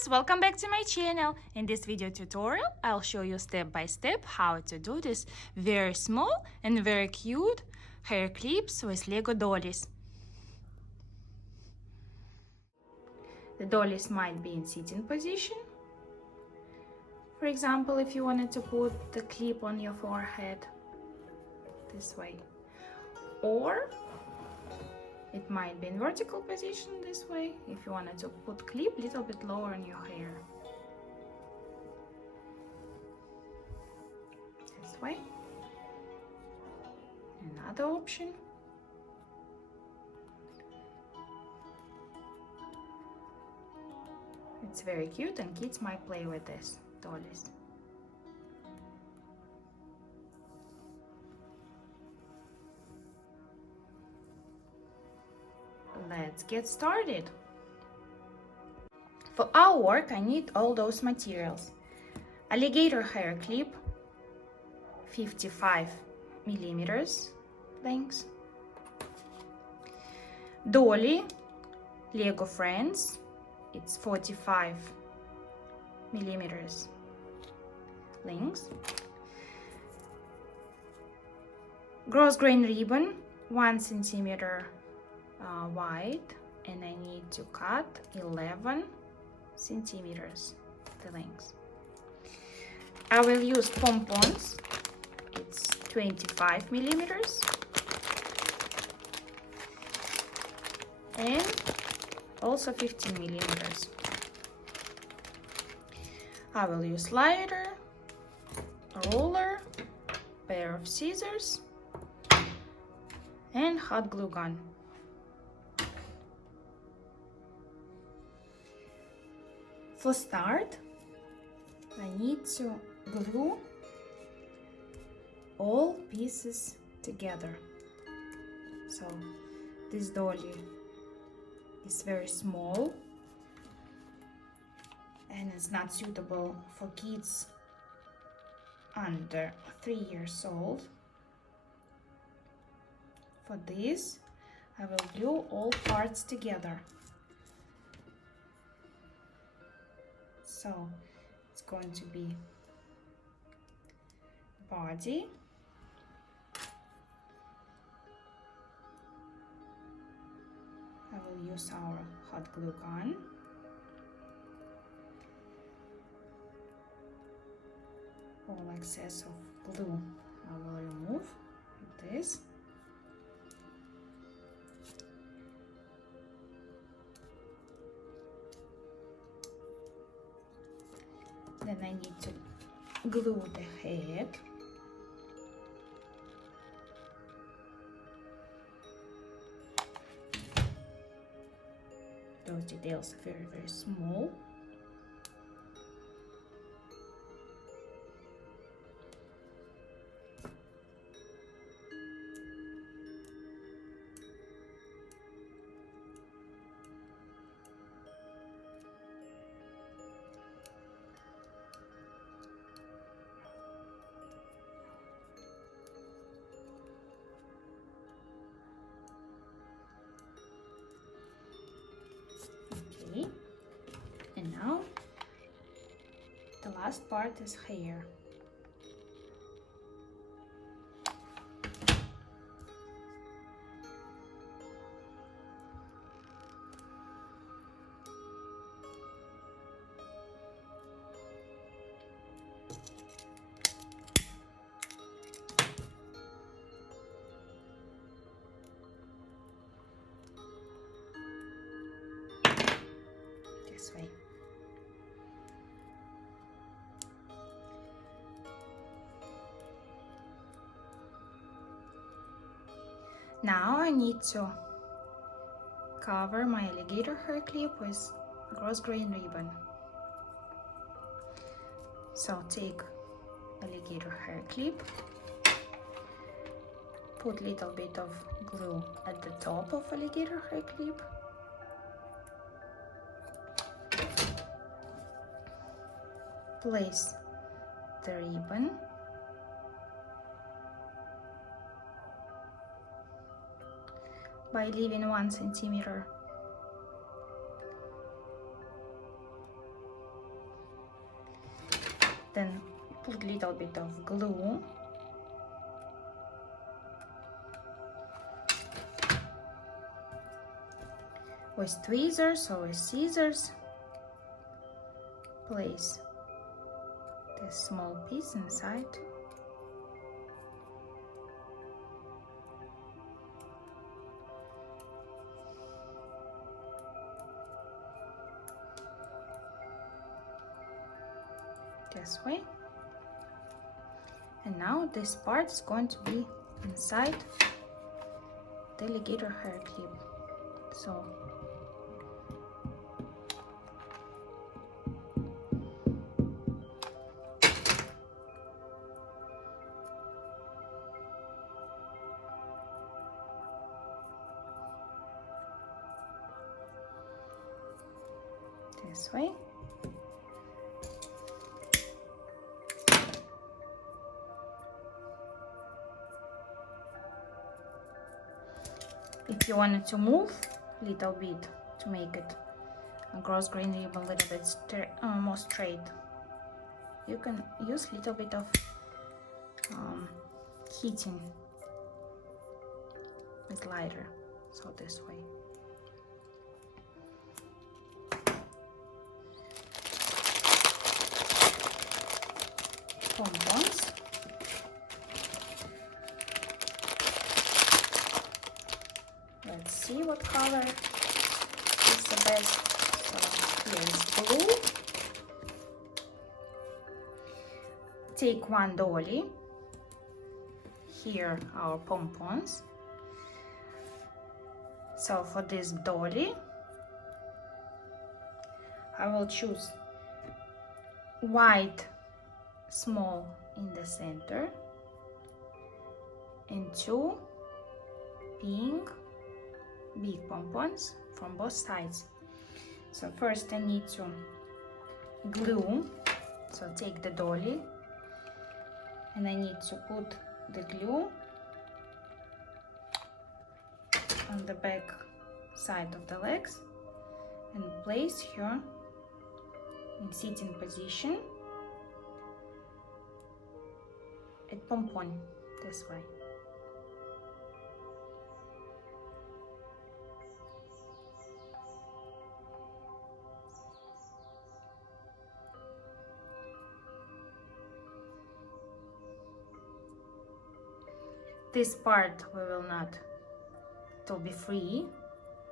guys, welcome back to my channel. In this video tutorial, I'll show you step by step how to do this very small and very cute hair clips with Lego dollies. The dollies might be in sitting position. For example, if you wanted to put the clip on your forehead this way, or it might be in vertical position this way if you wanted to put clip a little bit lower in your hair. This way. Another option. It's very cute and kids might play with this dollies. Let's get started. For our work, I need all those materials. Alligator hair clip, 55 millimeters length. Dolly, Legofriends, it's 45 millimeters length. Gross grain ribbon, 1 centimeter wide, and I need to cut 11 centimeters the length. I will use Pompons, it's 25 millimeters, and also 15 millimeters. I will use lighter, roller, pair of scissors, and hot glue gun. For start, I need to glue all pieces together. So this dolly is very small and it's not suitable for kids under 3 years old. For this, I will glue all parts together. So it's going to be body, I will use our hot glue gun, all excess of glue I will remove with this. Then I need to glue the head. Those details are very, very small. And now the last part is hair. This way. Now I need to cover my alligator hair clip with gross grain ribbon. So take alligator hair clip, put little bit of glue at the top of alligator hair clip, place the ribbon, by leaving 1 centimeter Then put a little bit of glue. With tweezers or with scissors, place this small piece inside. This way. And now this part is going to be inside the alligator hair clip. So this way. If you wanted to move a little bit to make it a gross grain ribbon a little bit more straight, you can use a little bit of heating with lighter, so this way. Pompons. Let's see what color is the best. So here is blue. Take one dolly. Here our pompons. So for this dolly, I will choose white small in the center and two pink big pompons from both sides. So first I need to glue, so take the dolly and I need to put the glue on the back side of the legs and place her in sitting position at pompon this way. This part we will not, it will be free,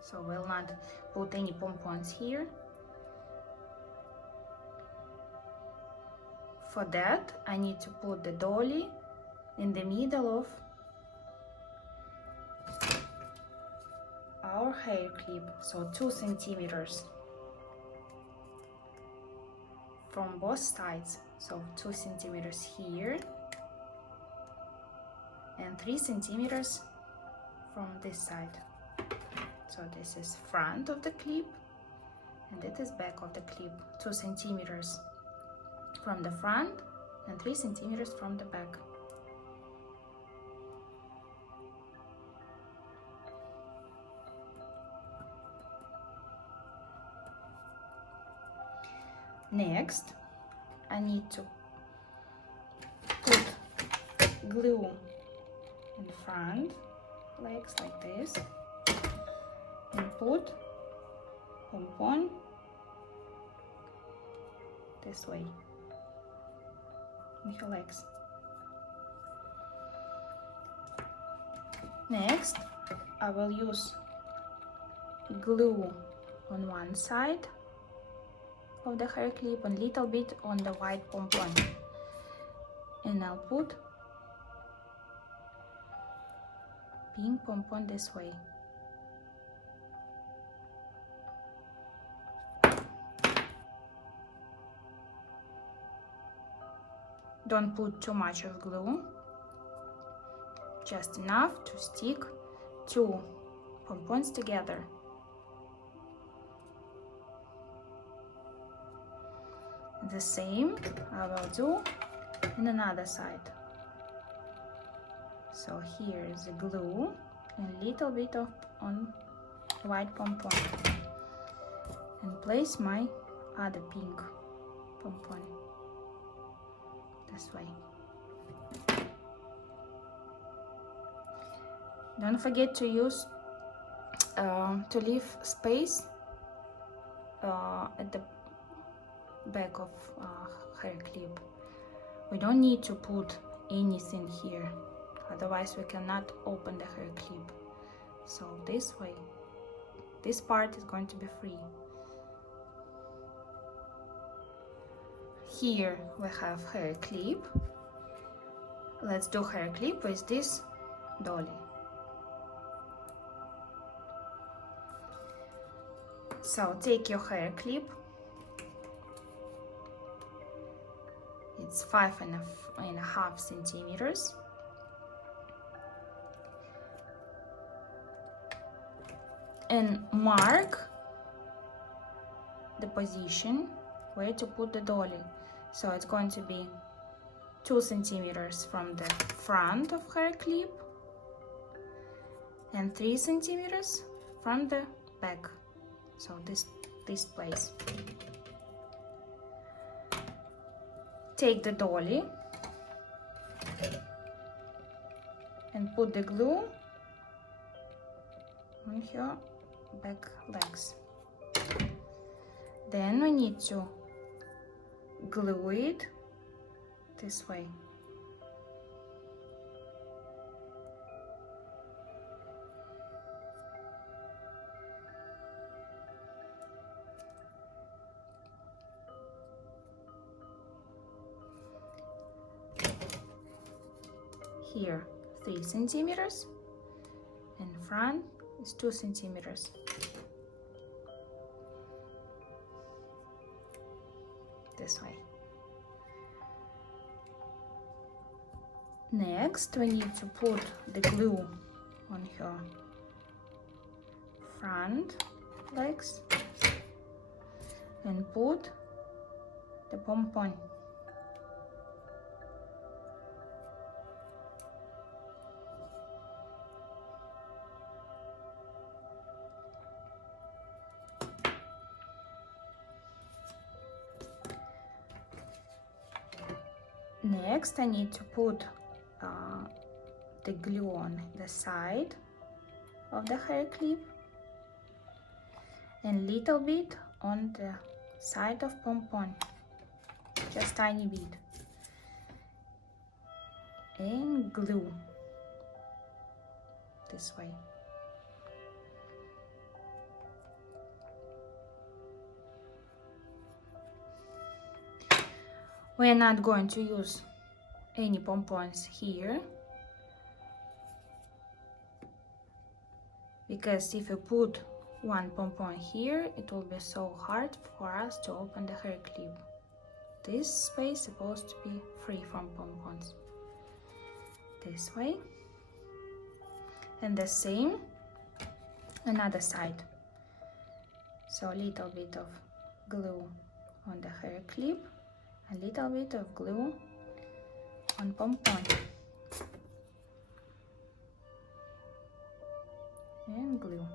so we'll not put any pompons here. For that, I need to put the dolly in the middle of our hair clip, so 2 centimeters from both sides, so 2 centimeters here and 3 centimeters from this side. So this is front of the clip and it is back of the clip, 2 centimeters from the front and 3 centimeters from the back. Next, I need to put glue in front legs like this and put pompon this way in her legs. Next, I will use glue on one side of the hair clip and little bit on the white pompon, and I'll put pink pompon this way. Don't put too much of glue, just enough to stick 2 pompons together. The same I will do in another side. So here is the glue and little bit of on white pompon, and place my other pink pompon. this way. Don't forget to use to leave space at the back of hair clip. We don't need to put anything here, otherwise we cannot open the hair clip. So this way, this part is going to be free. Here we have hair clip. Let's do hair clip with this dolly. So take your hair clip. It's 5.5 centimeters. And mark the position where to put the dolly. So it's going to be 2 centimeters from the front of hair clip and 3 centimeters from the back. So this place. Take the dolly and put the glue on her back legs. Then we need to glue it this way. Here 3 centimeters and front is 2 centimeters. This way. Next we need to put the glue on her front legs and put the pompon. Next, I need to put the glue on the side of the hair clip and little bit on the side of pompon, just tiny bit, and glue this way. We're not going to use any pompons here, because if you put one pompon here, it will be so hard for us to open the hair clip. This space is supposed to be free from pompons. This way. And the same another side. So a little bit of glue on the hair clip, a little bit of glue on pompon, and glue.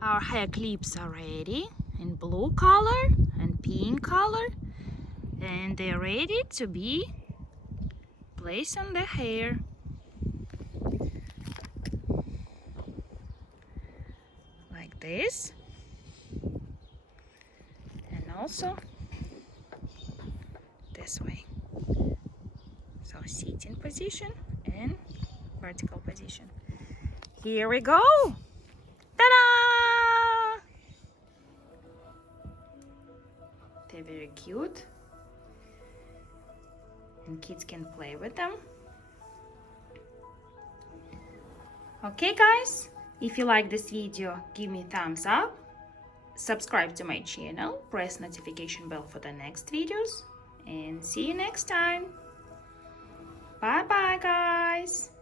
Our hair clips are ready in blue color and pink color, and they're ready to be placed on the hair. Like this. And also this way. So sitting position and vertical position. Here we go! Ta-da! They're very cute, and kids can play with them. Okay guys, if you like this video, give me a thumbs up, subscribe to my channel, press notification bell for the next videos, and see you next time. Bye bye guys.